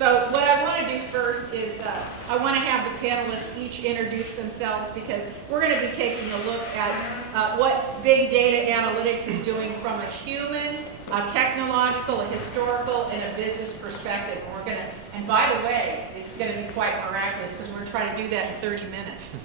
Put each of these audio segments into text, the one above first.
So what I want to do first is I want to have the panelists each introduce themselves, because we're going to be taking a look at what big data analytics is doing from a human, a technological, a historical, and a business perspective. And we're going to, and by the way, it's going to be quite miraculous because we're going to try to do that in 30 minutes.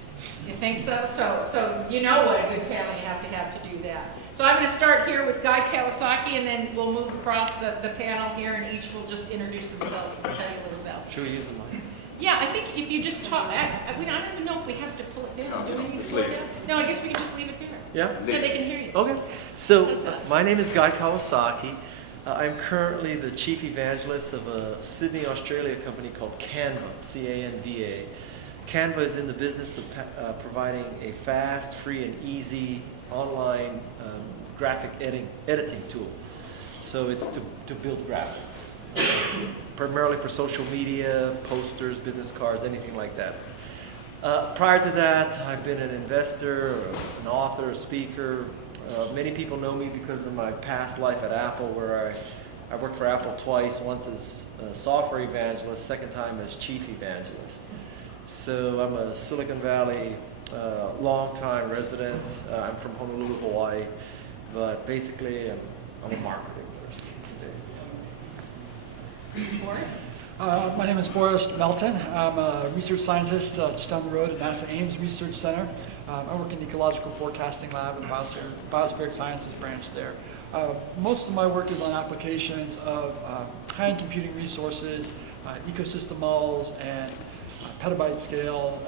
You think so? So you know what a good panel you have to do that. So I'm going to start here with Guy Kawasaki, and then we'll move across the panel here, and each will just introduce themselves and tell you a little about. Should we use the mic? Yeah, I think if you just talk, I don't even know if we have to pull it down. Do we need to pull it down? No, I guess we can just leave it there. Yeah? Yeah, they can hear you. Okay. So my name is Guy Kawasaki. I'm currently the chief evangelist of a Sydney, Australia company called Canva, C-A-N-V-A. Canva is in the business of providing a fast, free, and easy online graphic editing tool. So it's to build graphics, primarily for social media, posters, business cards, anything like that. Prior to that, I've been an investor, an author, a speaker. Many people know me because of my past life at Apple, where I worked for Apple twice, once as a software evangelist, second time as chief evangelist. So I'm a Silicon Valley long-time resident. I'm from Honolulu, Hawaii, but basically I'm a marketing person. Forrest? My name is Forrest Belton. I'm a research scientist just down the road at NASA Ames Research Center. I work in the Ecological Forecasting Lab and Biospheric Sciences branch there. Most of my work is on applications of high-end computing resources, ecosystem models, and petabyte scale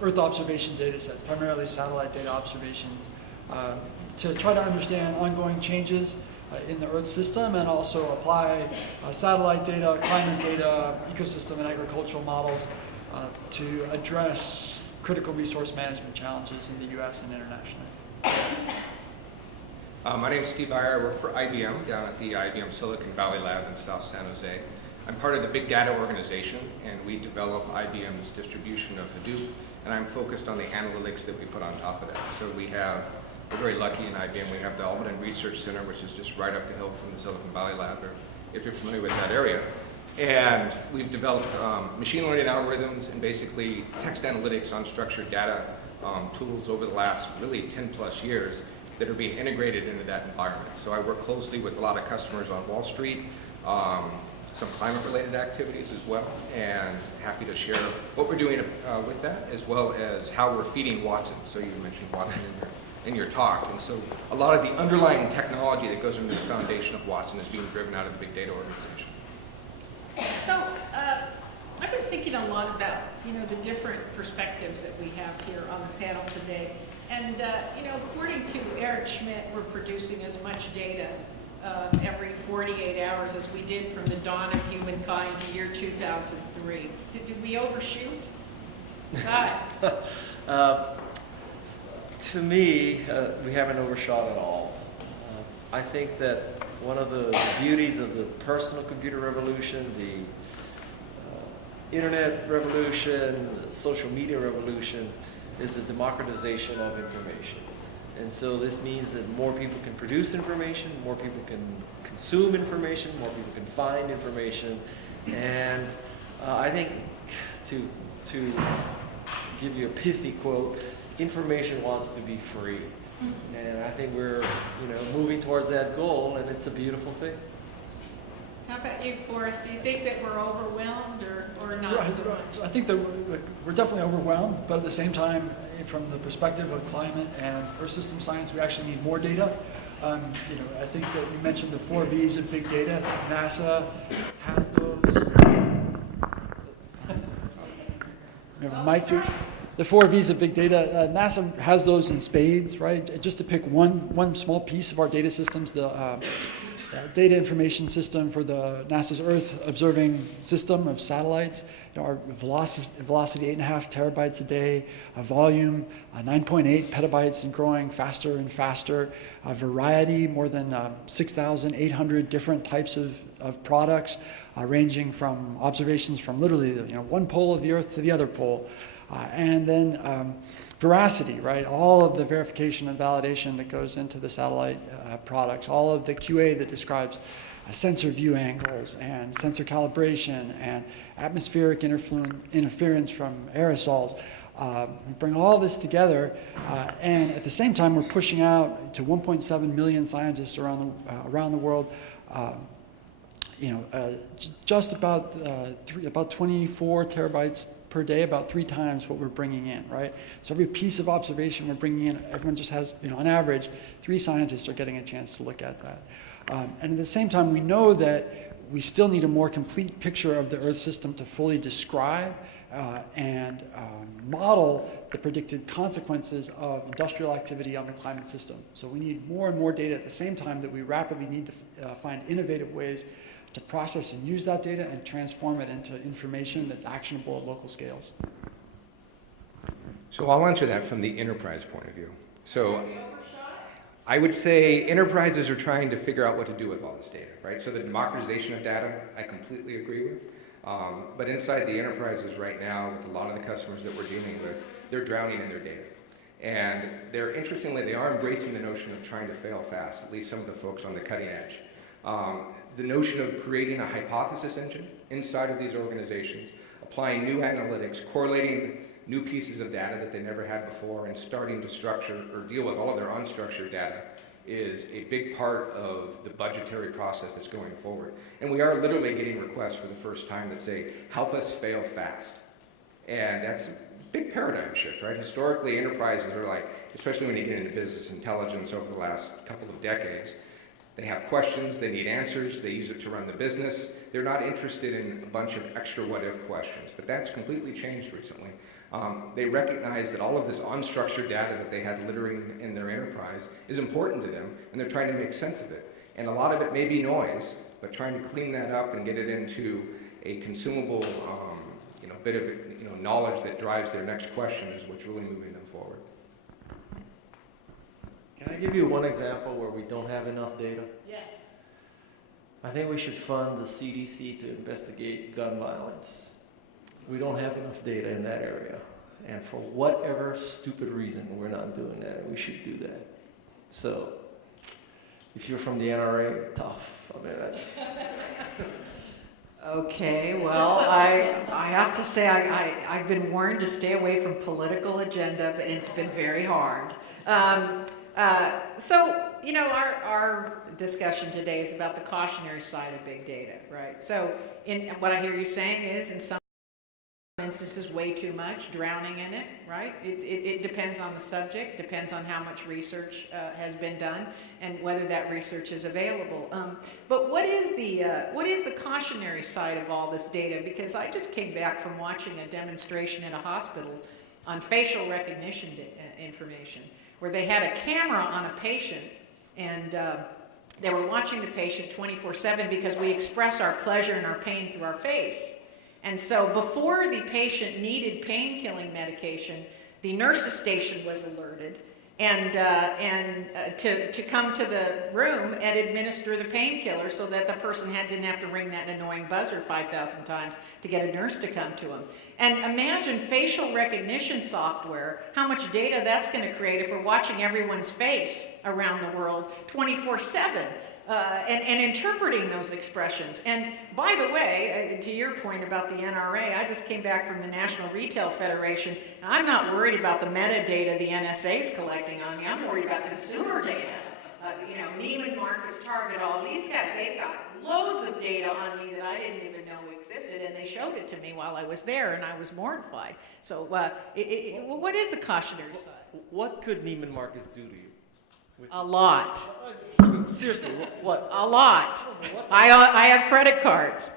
Earth observation data sets, primarily satellite data observations, to try to understand ongoing changes in the Earth system, and also apply satellite data, climate data, ecosystem and agricultural models to address critical resource management challenges in the US and internationally. My name is Steve Beier. I work for IBM down at the IBM Silicon Valley Lab in South San Jose. I'm part of the BIGDATA organization, and we develop IBM's distribution of Hadoop, and I'm focused on the analytics that we put on top of that. So we're very lucky in IBM. We have the Albany Research Center, which is just right up the hill from the Silicon Valley Lab, or if you're familiar with that area. And we've developed machine learning algorithms and basically text analytics, unstructured data tools over the last really 10 plus years that are being integrated into that environment. So I work closely with a lot of customers on Wall Street, some climate-related activities as well, and happy to share what we're doing with that, as well as how we're feeding Watson. So you mentioned Watson in your talk, and so a lot of the underlying technology that goes into the foundation of Watson is being driven out of the big data organization. So I've been thinking a lot about, the different perspectives that we have here on the panel today. And, according to Eric Schmidt, we're producing as much data every 48 hours as we did from the dawn of humankind to year 2003. Did we overshoot? To me, we haven't overshot at all. I think that one of the beauties of the personal computer revolution, the internet revolution, the social media revolution, is the democratization of information. And so this means that more people can produce information, more people can consume information, more people can find information. And I think to give you a pithy quote, information wants to be free. And I think we're moving towards that goal, and it's a beautiful thing. How about you, Forrest? Do you think that we're overwhelmed or not so much? I think that we're definitely overwhelmed, but at the same time, from the perspective of climate and Earth system science, we actually need more data. I think that you mentioned the 4 V's of big data. NASA has those. Mike too. The 4 V's of big data. NASA has those in spades, right? Just to pick one small piece of our data systems, the data information system for the NASA's Earth observing system of satellites. Our velocity 8.5 terabytes a day, a volume 9.8 petabytes and growing faster and faster, a variety, more than 6,800 different types of products, ranging from observations from literally one pole of the Earth to the other pole. And then veracity, right? All of the verification and validation that goes into the satellite products, all of the QA that describes sensor view angles and sensor calibration and atmospheric interference from aerosols. We bring all this together, and at the same time, we're pushing out to 1.7 million scientists around the world. Just about 24 terabytes per day, about 3 times what we're bringing in, right? So every piece of observation we're bringing in, everyone just has, on average, 3 scientists are getting a chance to look at that. And at the same time, we know that we still need a more complete picture of the Earth system to fully describe and model the predicted consequences of industrial activity on the climate system. So we need more and more data at the same time that we rapidly need to find innovative ways to process and use that data and transform it into information that's actionable at local scales. So I'll answer that from the enterprise point of view. So I would say enterprises are trying to figure out what to do with all this data, right? So the democratization of data, I completely agree with. But inside the enterprises right now, with a lot of the customers that we're dealing with, they're drowning in their data. And interestingly, they are embracing the notion of trying to fail fast, at least some of the folks on the cutting edge. The notion of creating a hypothesis engine inside of these organizations, applying new analytics, correlating new pieces of data that they never had before, and starting to structure or deal with all of their unstructured data is a big part of the budgetary process that's going forward. And we are literally getting requests for the first time that say, help us fail fast. And that's a big paradigm shift, right? Historically, enterprises are like, especially when you get into business intelligence over the last couple of decades, they have questions, they need answers, they use it to run the business. They're not interested in a bunch of extra what-if questions, but that's completely changed recently. They recognize that all of this unstructured data that they had littering in their enterprise is important to them, and they're trying to make sense of it. And a lot of it may be noise, but trying to clean that up and get it into a consumable bit of knowledge that drives their next question is what's really moving them forward. Can I give you one example where we don't have enough data? Yes. I think we should fund the CDC to investigate gun violence. We don't have enough data in that area. And for whatever stupid reason, we're not doing that, and we should do that. So, if you're from the NRA, tough. I mean, that's... Okay, well, I have to say I've been warned to stay away from political agenda, but it's been very hard. So, our discussion today is about the cautionary side of big data, right? So, what I hear you saying is, in some instances, way too much, drowning in it, right? It depends on the subject, depends on how much research has been done, and whether that research is available. But what is the cautionary side of all this data? Because I just came back from watching a demonstration at a hospital on facial recognition information, where they had a camera on a patient, and they were watching the patient 24/7 because we express our pleasure and our pain through our face. And so before the patient needed pain-killing medication, the nurse's station was alerted and to come to the room and administer the painkiller so that the person didn't have to ring that annoying buzzer 5,000 times to get a nurse to come to them. And imagine facial recognition software, how much data that's going to create if we're watching everyone's face around the world 24/7. And interpreting those expressions. And by the way, to your point about the NRA, I just came back from the National Retail Federation. I'm not worried about the metadata the NSA is collecting on me. I'm worried about consumer data. Neiman Marcus, Target, all these guys, they've got loads of data on me that I didn't even know existed, and they showed it to me while I was there, and I was mortified. So what is the cautionary side? What could Neiman Marcus do to you? A lot. Seriously, what? A lot. I have credit cards.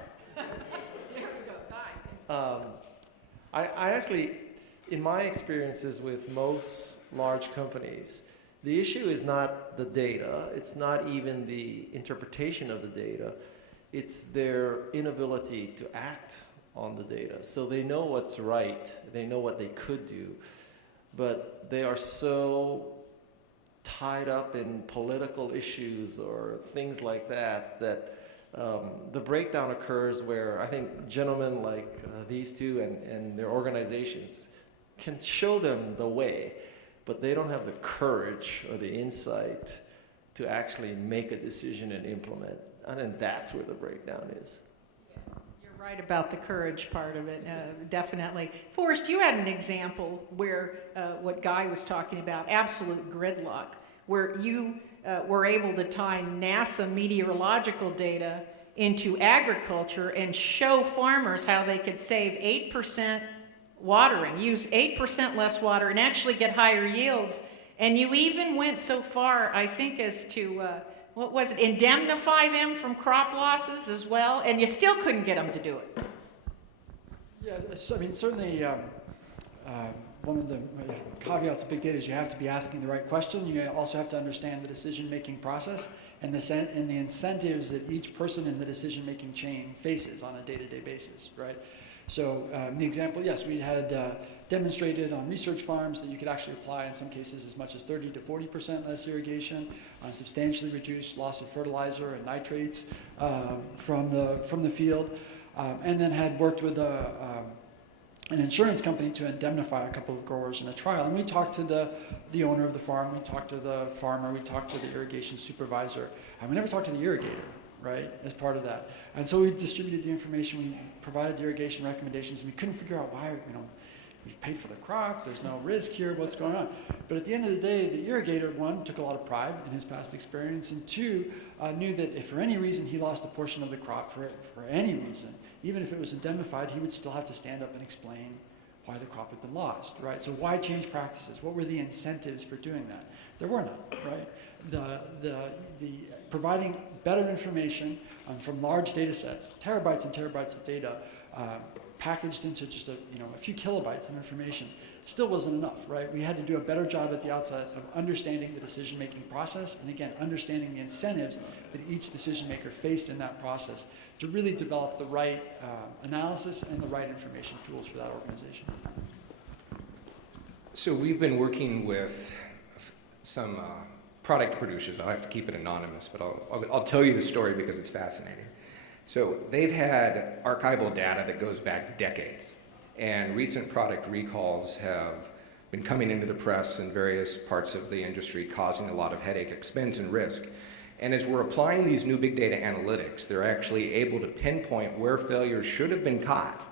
I actually, in my experiences with most large companies, the issue is not the data, it's not even the interpretation of the data, it's their inability to act on the data. So they know what's right, they know what they could do, but they are so tied up in political issues or things like that, the breakdown occurs where I think gentlemen like these two and their organizations can show them the way, but they don't have the courage or the insight to actually make a decision and implement. And then that's where the breakdown is. You're right about the courage part of it, definitely. Forrest, you had an example where what Guy was talking about, absolute gridlock, where you were able to tie NASA meteorological data into agriculture and show farmers how they could save 8% watering, use 8% less water, and actually get higher yields. And you even went so far, I think, as to, what was it, indemnify them from crop losses as well, and you still couldn't get them to do it. Yeah, I mean, certainly one of the caveats of big data is you have to be asking the right question. You also have to understand the decision-making process and the incentives that each person in the decision-making chain faces on a day-to-day basis, right? So the example, yes, we had demonstrated on research farms that you could actually apply in some cases as much as 30 to 40% less irrigation, substantially reduced loss of fertilizer and nitrates from the field, and then had worked with an insurance company to indemnify a couple of growers in a trial. And we talked to the owner of the farm, we talked to the farmer, we talked to the irrigation supervisor, and we never talked to the irrigator, right, as part of that. And so we distributed the information, we provided the irrigation recommendations, and we couldn't figure out why, we paid for the crop, there's no risk here, what's going on? But at the end of the day, the irrigator, one, took a lot of pride in his past experience, and two, knew that if for any reason he lost a portion of the crop, for any reason, even if it was indemnified, he would still have to stand up and explain why the crop had been lost, right? So why change practices? What were the incentives for doing that? There were none, right? The providing better information from large data sets, terabytes and terabytes of data, packaged into just a few kilobytes of information, still wasn't enough, right? We had to do a better job at the outset of understanding the decision-making process, and again, understanding the incentives that each decision-maker faced in that process to really develop the right analysis and the right information tools for that organization. So we've been working with some product producers. I'll have to keep it anonymous, but I'll tell you the story because it's fascinating. So they've had archival data that goes back decades, and recent product recalls have been coming into the press in various parts of the industry, causing a lot of headache, expense, and risk. And as we're applying these new big data analytics, they're actually able to pinpoint where failures should have been caught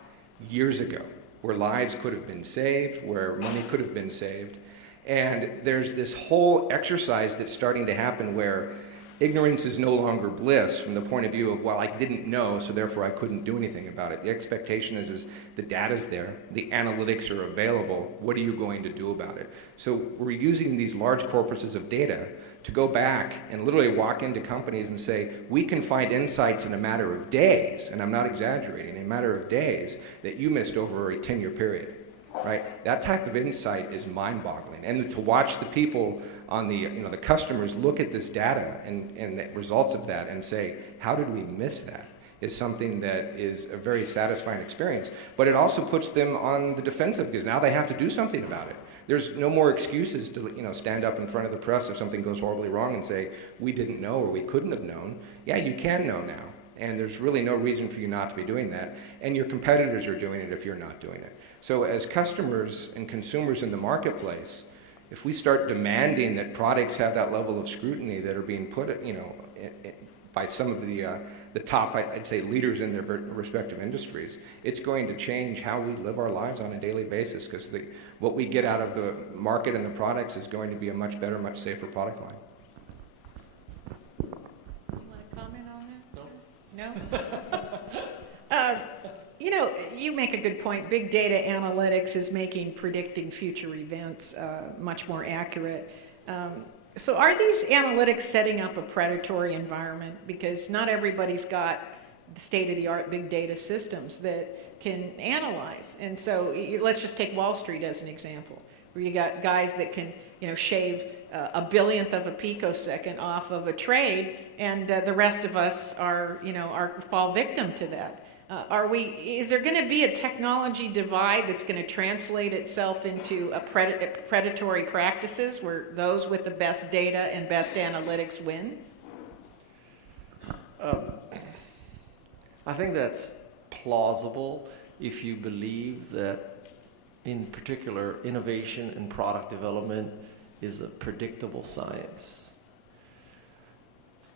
years ago, where lives could have been saved, where money could have been saved. And there's this whole exercise that's starting to happen where ignorance is no longer bliss from the point of view of, well, I didn't know, so therefore I couldn't do anything about it. The expectation is the data's there, the analytics are available, what are you going to do about it? So we're using these large corpuses of data to go back and literally walk into companies and say, we can find insights in a matter of days, and I'm not exaggerating, a matter of days, that you missed over a 10-year period. Right? That type of insight is mind-boggling, and to watch the people on the the customers look at this data and the results of that and say, how did we miss that, is something that is a very satisfying experience. But it also puts them on the defensive because now they have to do something about it. There's no more excuses to stand up in front of the press if something goes horribly wrong and say we didn't know or we couldn't have known. Yeah, you can know now. And there's really no reason for you not to be doing that. And your competitors are doing it if you're not doing it. So as customers and consumers in the marketplace, if we start demanding that products have that level of scrutiny that are being put, by some of the top, I'd say, leaders in their respective industries, it's going to change how we live our lives on a daily basis because what we get out of the market and the products is going to be a much better, much safer product line. No? You make a good point. Big data analytics is making predicting future events much more accurate. So are these analytics setting up a predatory environment? Because not everybody's got the state-of-the-art big data systems that can analyze. And so let's just take Wall Street as an example, where you got guys that can shave a billionth of a picosecond off of a trade, and the rest of us are fall victim to that. Is there going to be a technology divide that's going to translate itself into predatory practices where those with the best data and best analytics win? I think that's plausible if you believe that in particular, innovation and product development is a predictable science.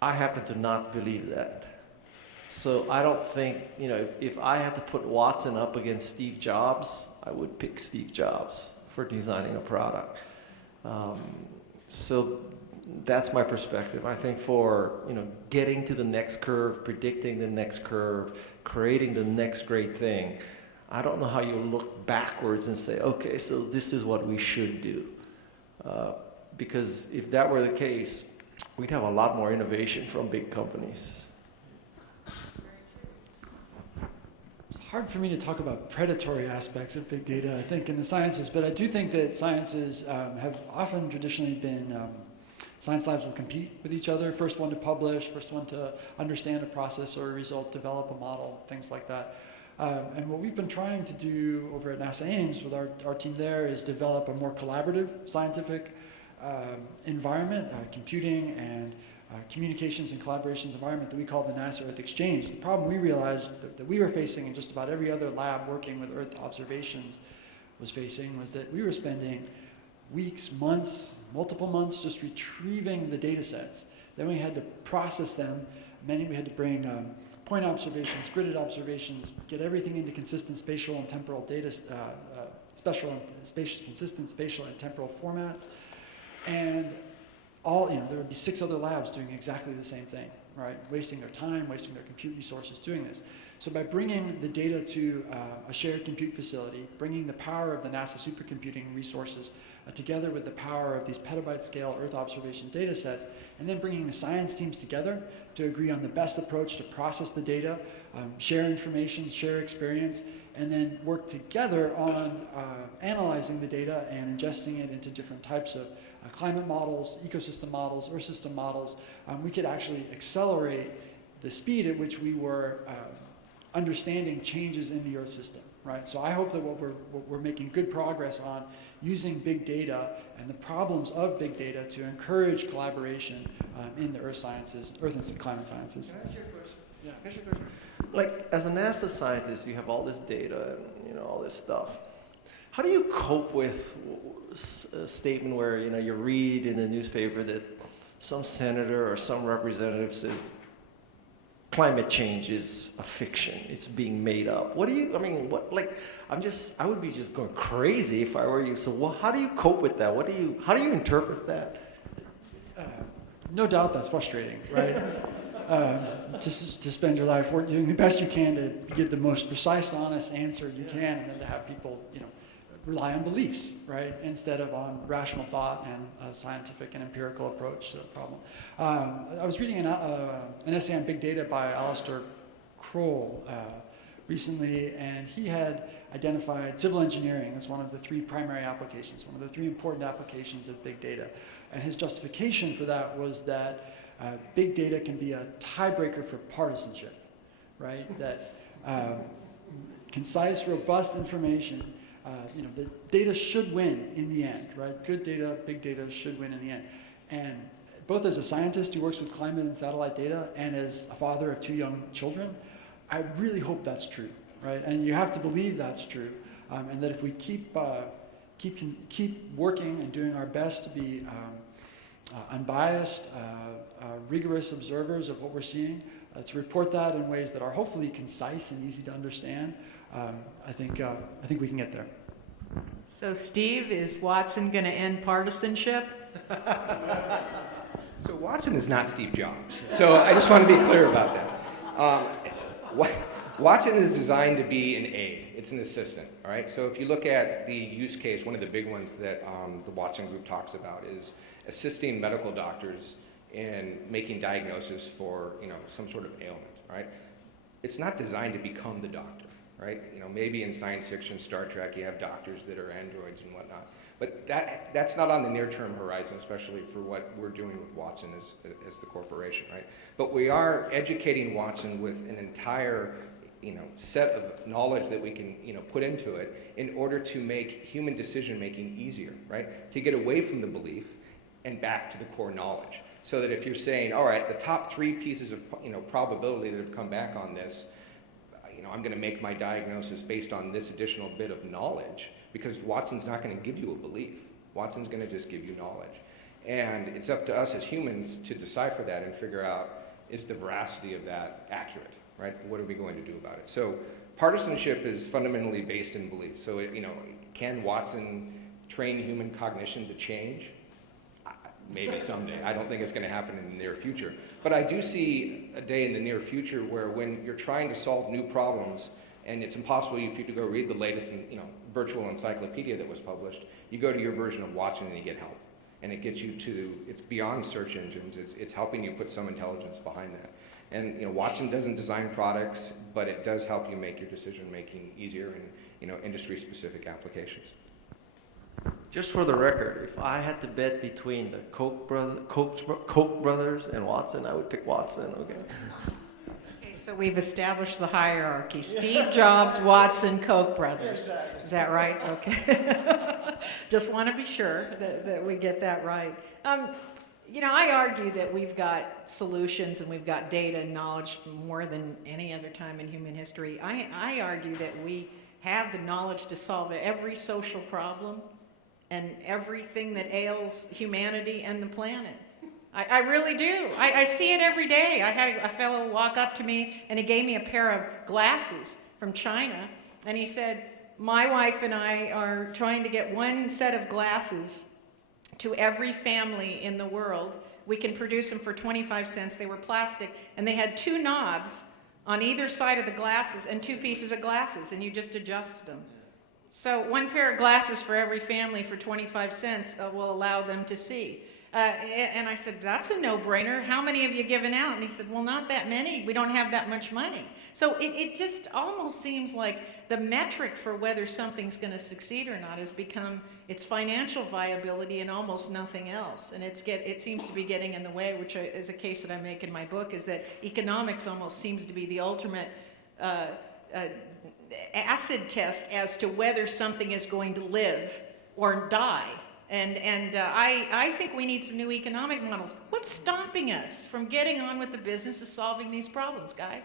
I happen to not believe that. So I don't think, if I had to put Watson up against Steve Jobs, I would pick Steve Jobs for designing a product. So that's my perspective. I think for getting to the next curve, predicting the next curve, creating the next great thing, I don't know how you look backwards and say, okay, so this is what we should do. Because if that were the case, we'd have a lot more innovation from big companies. Hard for me to talk about predatory aspects of big data, I think, in the sciences, but I do think that sciences have often traditionally been, science labs will compete with each other, first one to publish, first one to understand a process or a result, develop a model, things like that. And what we've been trying to do over at NASA Ames with our team there is develop a more collaborative scientific environment, computing and communications and collaborations environment that we call the NASA Earth Exchange. The problem we realized that we were facing, and just about every other lab working with Earth observations was facing, was that we were spending weeks, months, multiple months just retrieving the data sets. Then we had to process them. We had to bring point observations, gridded observations, get everything into consistent spatial and temporal data, consistent spatial and temporal formats. And there would be 6 other labs doing exactly the same thing, right? Wasting their time, wasting their compute resources doing this. So by bringing the data to a shared compute facility, bringing the power of the NASA supercomputing resources together with the power of these petabyte scale Earth observation data sets, and then bringing the science teams together to agree on the best approach to process the data, share information, share experience, and then work together on analyzing the data and ingesting it into different types of climate models, ecosystem models, Earth system models. We could actually accelerate the speed at which we were understanding changes in the Earth system, right? So I hope that we're making good progress on using big data and the problems of big data to encourage collaboration in the Earth sciences, Earth and climate sciences. Can I ask you a question? Yeah. Can I ask you a question? Like, as a NASA scientist, you have all this data and all this stuff. How do you cope with a statement where you read in the newspaper that some senator or some representative says climate change is a fiction, it's being made up? What do you? I mean, I would be just going crazy if I were you. So how do you cope with that? How do you interpret that? No doubt that's frustrating, right? To spend your life doing the best you can to get the most precise, honest answer you can, and then to have people, rely on beliefs, right, instead of on rational thought and a scientific and empirical approach to the problem. I was reading an essay on big data by Alistair Kroll recently, and he had identified civil engineering as one of the 3 primary applications, one of the 3 important applications of big data. And his justification for that was that big data can be a tiebreaker for partisanship, right? That concise, robust information, the data should win in the end, right? Good data, big data should win in the end. And both as a scientist who works with climate and satellite data and as a father of 2 young children, I really hope that's true, right? And you have to believe that's true. And that if we keep working and doing our best to be unbiased, rigorous observers of what we're seeing, to report that in ways that are hopefully concise and easy to understand, I think we can get there. So Steve, is Watson going to end partisanship? So Watson is not Steve Jobs. So I just want to be clear about that. Watson is designed to be an aid. It's an assistant, all right? So if you look at the use case, one of the big ones that the Watson group talks about is assisting medical doctors in making diagnosis for, some sort of ailment, right? It's not designed to become the doctor, right? Maybe in science fiction, Star Trek, you have doctors that are androids and whatnot. But that's not on the near-term horizon, especially for what we're doing with Watson as the corporation, right? But we are educating Watson with an entire set of knowledge that we can put into it in order to make human decision-making easier, right? To get away from the belief and back to the core knowledge. So that if you're saying, all right, the top 3 pieces of probability that have come back on this, I'm going to make my diagnosis based on this additional bit of knowledge, because Watson's not going to give you a belief. Watson's going to just give you knowledge. And it's up to us as humans to decipher that and figure out, is the veracity of that accurate, right? What are we going to do about it? So partisanship is fundamentally based in belief. So, can Watson train human cognition to change? Maybe someday. I don't think it's going to happen in the near future. But I do see a day in the near future where when you're trying to solve new problems, and it's impossible for you to go read the latest virtual encyclopedia that was published, you go to your version of Watson and you get help. And it gets you it's beyond search engines, it's helping you put some intelligence behind that. And Watson doesn't design products, but it does help you make your decision making easier in industry specific applications. Just for the record, if I had to bet between the Koch brothers and Watson, I would pick Watson, okay? Okay, so we've established the hierarchy. Steve Jobs, Watson, Koch brothers. Exactly. Is that right? Okay. Just want to be sure that we get that right. I argue that we've got solutions and we've got data and knowledge more than any other time in human history. I argue that we have the knowledge to solve every social problem and everything that ails humanity and the planet. I really do. I see it every day. I had a fellow walk up to me and he gave me a pair of glasses from China, and he said, my wife and I are trying to get one set of glasses to every family in the world. We can produce them for 25 cents. They were plastic, and they had 2 knobs on either side of the glasses and 2 pieces of glasses, and you just adjusted them. So 1 pair of glasses for every family for 25 cents will allow them to see. And I said, that's a no-brainer. How many have you given out? And he said, well, not that many. We don't have that much money. So it just almost seems like the metric for whether something's going to succeed or not has become its financial viability and almost nothing else. And it seems to be getting in the way, which is a case that I make in my book, is that economics almost seems to be the ultimate acid test as to whether something is going to live or die. And I think we need some new economic models. What's stopping us from getting on with the business of solving these problems, Guy?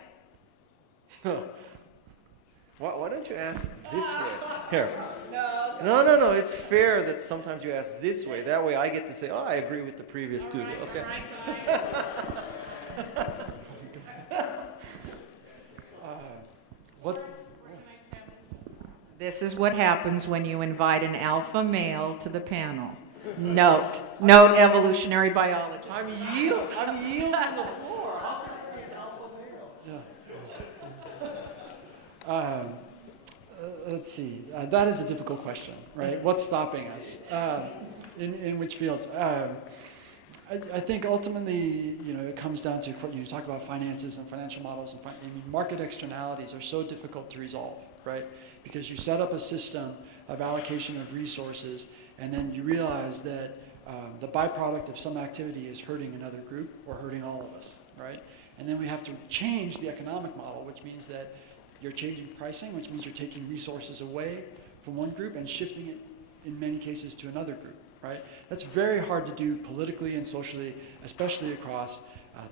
Why don't you ask this way? Here. No. It's fair that sometimes you ask this way. That way I get to say, oh, I agree with the previous two. Okay. This is what happens when you invite an alpha male to the panel. Note evolutionary biology. I'm yielding the floor. How can I be an alpha male? Let's see. That is a difficult question, right? What's stopping us? In which fields? I think ultimately, it comes down to you talk about finances and financial models, and market externalities are so difficult to resolve, right? Because you set up a system of allocation of resources, and then you realize that the byproduct of some activity is hurting another group or hurting all of us, right? And then we have to change the economic model, which means that you're changing pricing, which means you're taking resources away from one group and shifting it, in many cases, to another group, right? That's very hard to do politically and socially, especially across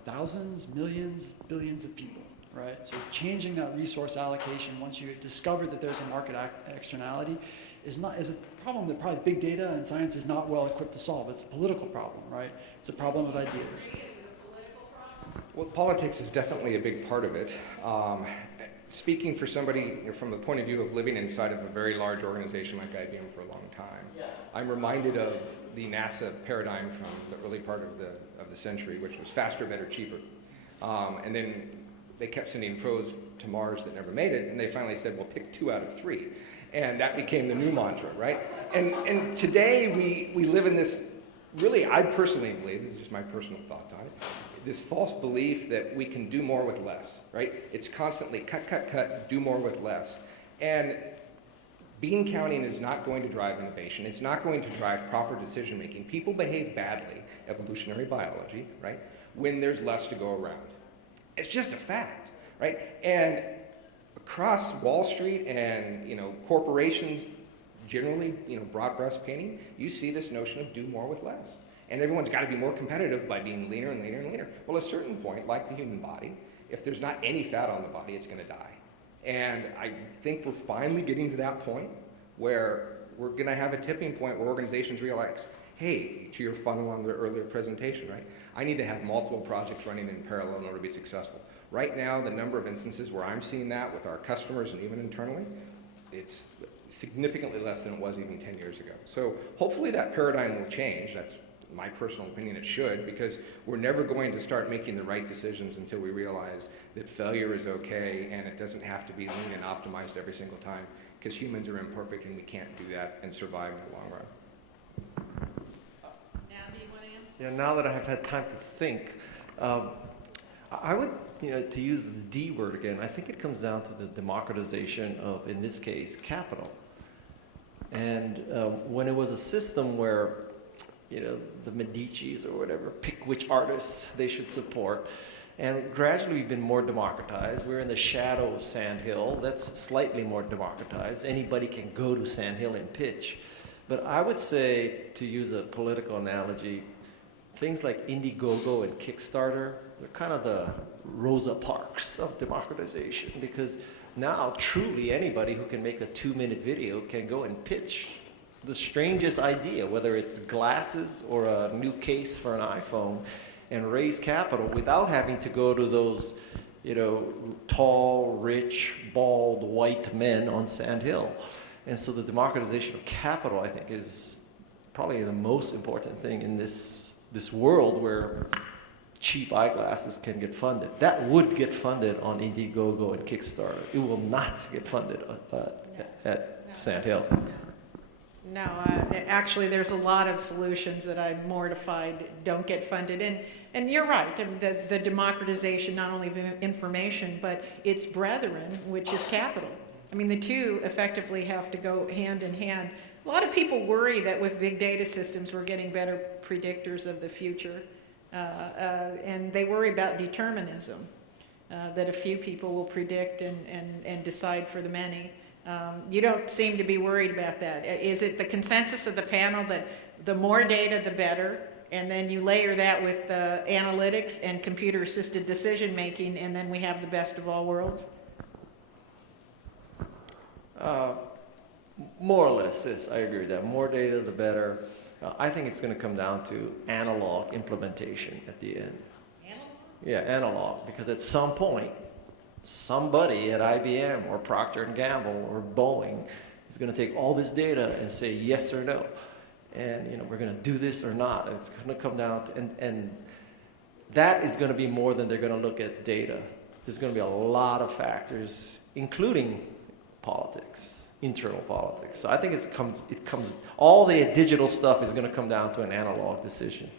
thousands, millions, billions of people, right? So changing that resource allocation once you discover that there's a market externality is a problem that probably big data and science is not well equipped to solve. It's a political problem, right? It's a problem of ideas. Well, politics is definitely a big part of it. Speaking for somebody from the point of view of living inside of a very large organization like IBM for a long time, I'm reminded of the NASA paradigm from the early part of the century, which was faster, better, cheaper. And then they kept sending probes to Mars that never made it, and they finally said, well, pick 2 out of 3. And that became the new mantra, right? And today we live in this, really, I personally believe, this is just my personal thoughts on it, this false belief that we can do more with less, right? It's constantly cut, do more with less. And bean counting is not going to drive innovation. It's not going to drive proper decision making. People behave badly, evolutionary biology, right, when there's less to go around. It's just a fact, right? And across Wall Street and corporations, generally, broad brush painting, you see this notion of do more with less. And everyone's got to be more competitive by being leaner and leaner and leaner. Well, at a certain point, like the human body, if there's not any fat on the body, it's going to die. And I think we're finally getting to that point where we're going to have a tipping point where organizations realize, hey, to your funnel on the earlier presentation, right? I need to have multiple projects running in parallel in order to be successful. Right now, the number of instances where I'm seeing that with our customers and even internally, it's significantly less than it was even 10 years ago. So hopefully that paradigm will change. That's my personal opinion, it should, because we're never going to start making the right decisions until we realize that failure is okay and it doesn't have to be lean and optimized every single time, because humans are imperfect and we can't do that and survive in the long run. Now, do you want to answer? Yeah, now that I have had time to think, I would, to use the D word again, I think it comes down to the democratization of, in this case, capital. And when it was a system where, the Medicis or whatever, pick which artists they should support, and gradually we've been more democratized. We're in the shadow of Sand Hill. That's slightly more democratized. Anybody can go to Sand Hill and pitch. But I would say, to use a political analogy, things like Indiegogo and Kickstarter, they're kind of the Rosa Parks of democratization, because now truly anybody who can make a 2-minute video can go and pitch the strangest idea, whether it's glasses or a new case for an iPhone, and raise capital without having to go to those, tall, rich, bald, white men on Sand Hill. And so the democratization of capital, I think, is probably the most important thing in this world where cheap eyeglasses can get funded. That would get funded on Indiegogo and Kickstarter. It will not get funded at Sand Hill. No, actually, there's a lot of solutions that I'm mortified don't get funded. And you're right, I mean, the democratization not only of information, but its brethren, which is capital. I mean, the two effectively have to go hand in hand. A lot of people worry that with big data systems, we're getting better predictors of the future. And they worry about determinism, that a few people will predict and decide for the many. You don't seem to be worried about that. Is it the consensus of the panel that the more data, the better, and then you layer that with analytics and computer-assisted decision-making, and then we have the best of all worlds? More or less, yes, I agree with that. More data, the better. I think it's going to come down to analog implementation at the end. Analog? Yeah, analog, because at some point, somebody at IBM or Procter & Gamble or Boeing is going to take all this data and say yes or no. And we're going to do this or not. And it's going to come down to, and that is going to be more than they're going to look at data. There's going to be a lot of factors, including politics, internal politics. So I think it comes all the digital stuff is going to come down to an analog decision.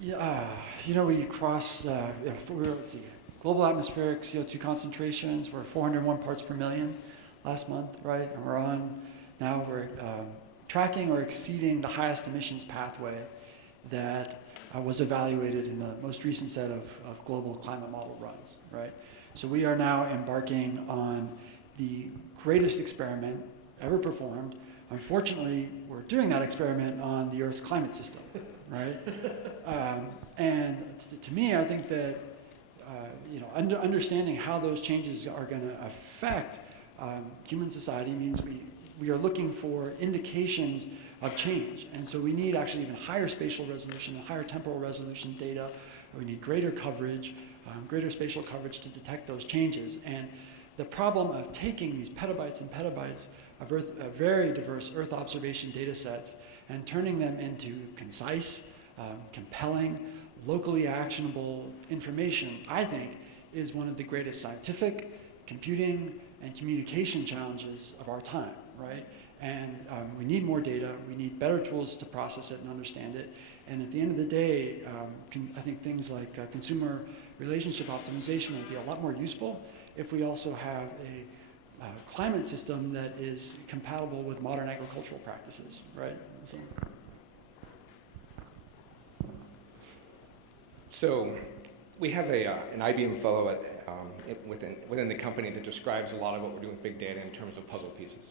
Yeah, we crossed, let's see, global atmospheric CO2 concentrations were 401 parts per million last month, right? And we're tracking or exceeding the highest emissions pathway that was evaluated in the most recent set of global climate model runs, right? So we are now embarking on the greatest experiment ever performed. Unfortunately, we're doing that experiment on the Earth's climate system, right? And to me, I think that understanding how those changes are going to affect human society means we are looking for indications of change. And so we need actually even higher spatial resolution, higher temporal resolution data. We need greater coverage, greater spatial coverage to detect those changes. And the problem of taking these petabytes and petabytes of very diverse Earth observation data sets and turning them into concise, compelling, locally actionable information, I think, is one of the greatest scientific, computing, and communication challenges of our time, right? And we need more data, we need better tools to process it and understand it, and at the end of the day, I think things like consumer relationship optimization will be a lot more useful if we also have a climate system that is compatible with modern agricultural practices, right? So we have an IBM fellow within the company that describes a lot of what we're doing with big data in terms of puzzle pieces.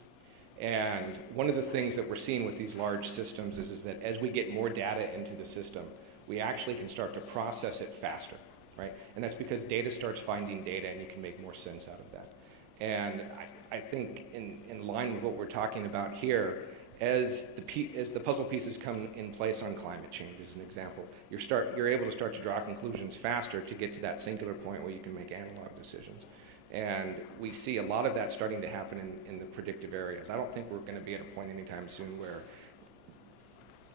And one of the things that we're seeing with these large systems is that as we get more data into the system, we actually can start to process it faster. right? And that's because data starts finding data and you can make more sense out of that. And I think in line with what we're talking about here, as the puzzle pieces come in place on climate change, as an example, you're able to start to draw conclusions faster to get to that singular point where you can make analog decisions. And we see a lot of that starting to happen in the predictive areas. I don't think we're going to be at a point anytime soon where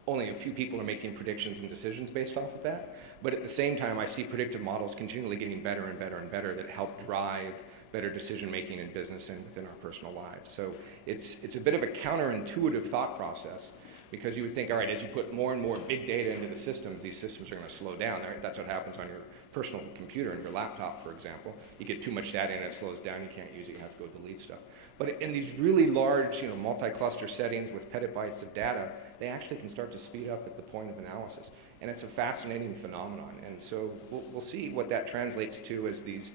only a few people are making predictions and decisions based off of that. But at the same time, I see predictive models continually getting better and better and better that help drive better decision making in business and within our personal lives. So it's a bit of a counterintuitive thought process, because you would think, all right, as you put more and more big data into the systems, these systems are going to slow down. That's what happens on your personal computer and your laptop, for example. You get too much data and it slows down, you can't use it, you have to go delete stuff. But in these really large, multi-cluster settings with petabytes of data, they actually can start to speed up at the point of analysis. And it's a fascinating phenomenon. And so we'll see what that translates to as these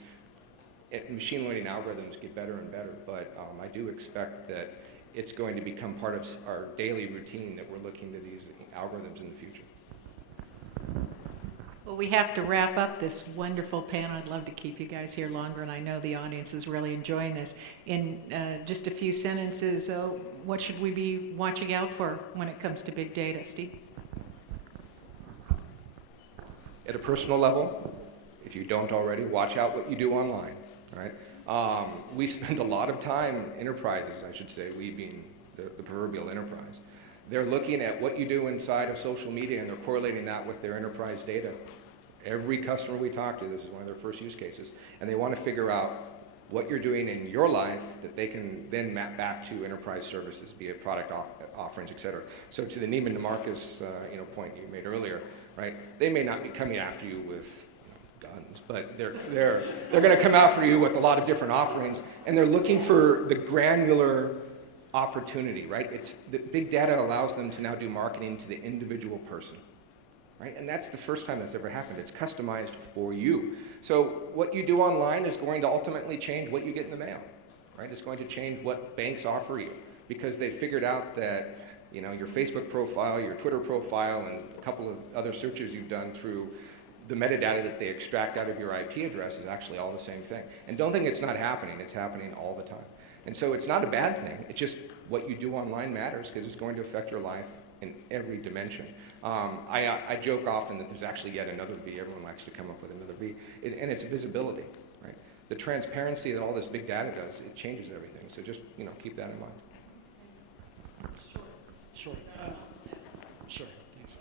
machine learning algorithms get better and better. But I do expect that it's going to become part of our daily routine that we're looking to these algorithms in the future. Well, we have to wrap up this wonderful panel. I'd love to keep you guys here longer, and I know the audience is really enjoying this. In just a few sentences, what should we be watching out for when it comes to big data, Steve? At a personal level, if you don't already, watch out what you do online, right? We spend a lot of time, enterprises, I should say, we being the proverbial enterprise, they're looking at what you do inside of social media and they're correlating that with their enterprise data. Every customer we talk to, this is one of their first use cases, and they want to figure out what you're doing in your life that they can then map back to enterprise services, be it product offerings, et cetera. So to the Neiman Marcus point you made earlier, right? They may not be coming after you with guns, but they're going to come after you with a lot of different offerings, and they're looking for the granular opportunity, right? It's the big data allows them to now do marketing to the individual person, right? And that's the first time that's ever happened. It's customized for you. So what you do online is going to ultimately change what you get in the mail, right? It's going to change what banks offer you, because they figured out that your Facebook profile, your Twitter profile, and a couple of other searches you've done through the metadata that they extract out of your IP address is actually all the same thing. And don't think it's not happening. It's happening all the time. And so it's not a bad thing. It's just what you do online matters, because it's going to affect your life in every dimension. I joke often that there's actually yet another V. Everyone likes to come up with another V. And it's visibility, right? The transparency that all this big data does, it changes everything. So just keep that in mind. Sure. Sure. Thanks.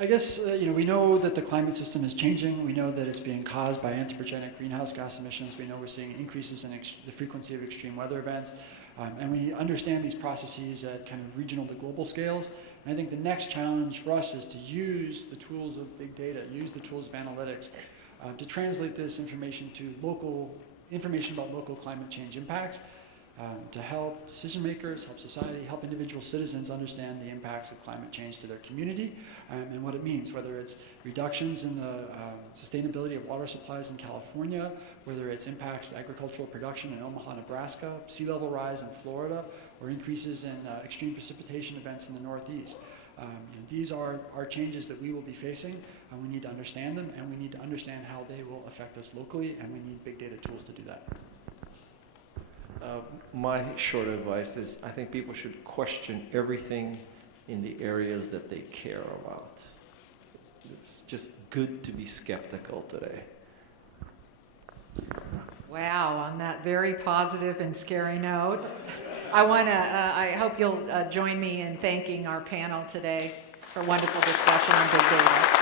I guess we know that the climate system is changing. We know that it's being caused by anthropogenic greenhouse gas emissions. We know we're seeing increases in the frequency of extreme weather events. And we understand these processes at kind of regional to global scales. And I think the next challenge for us is to use the tools of big data, use the tools of analytics to translate this information to information about local climate change impacts, to help decision makers, help society, help individual citizens understand the impacts of climate change to their community and what it means, whether it's reductions in the sustainability of water supplies in California, whether it's impacts to agricultural production in Omaha, Nebraska, sea level rise in Florida, or increases in extreme precipitation events in the Northeast. These are changes that we will be facing, and we need to understand them, and we need to understand how they will affect us locally, and we need big data tools to do that. My short advice is I think people should question everything in the areas that they care about. It's just good to be skeptical today. Wow, on that very positive and scary note, I hope you'll join me in thanking our panel today for a wonderful discussion on big data.